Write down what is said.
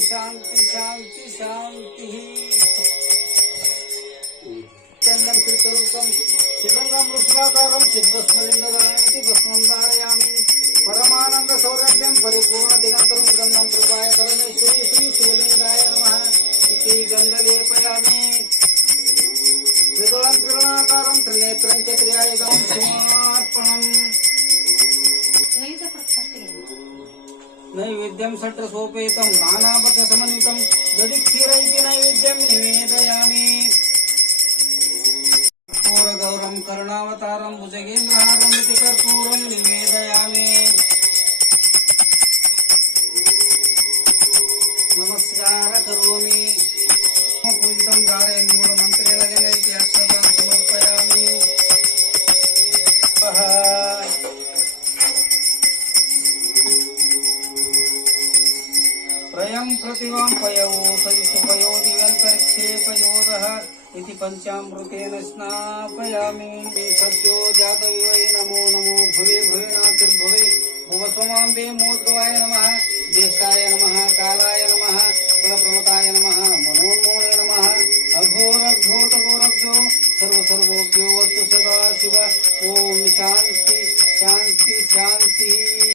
शांति शांति शांति चन्दं स्वीकरोतम् शिवङ्गं कृष्णाकारं सिद्धस्मलिङ्गदायमिति भस्मं धारयामि। परमानन्दसौरभ्यं परिपूर्णदिगन्तरं गन्धं कृपाय परमेश्वरी श्री शिवलिङ्गाय नमः इति गन्धलेपयामि त्रिदुलं, त्रिगुणाकारं, त्रिनेत्रं च त्रियायुधं शिवार्पणम् नैवेद्यं षट्रसोपेतं नानाभक्षसमन्वितं दधिक्षीर इति नैवेद्यं निवेदयामि। कर्पूरगौरं करुणावतारं भुजगेन्द्रहारम् इति कर्पूरं निवेदयामि। नमस्कार करोमि। पूजितं धारयन् मूलमन्त्रेण प्रयं प्रतिमां पयौ सविषुपयो दिव्यन्तरिक्षेपयोगः इति पञ्चामृतेन स्नापयामि। सद्यो जातविवै नमो नमो भुवे भुवेनातिर्भुवे भुवस्वमाम्बे मोद्गवाय नमः, ज्येष्ठाय नमः, कालाय नमः, गुणप्रमताय नमः मनोन्मोणे नमः। अघोरघोतघोरभ्यो सर्वसर्वोभ्यो वस्तु सदा शिव। ॐ शान्ति शान्ति, शान्तिः।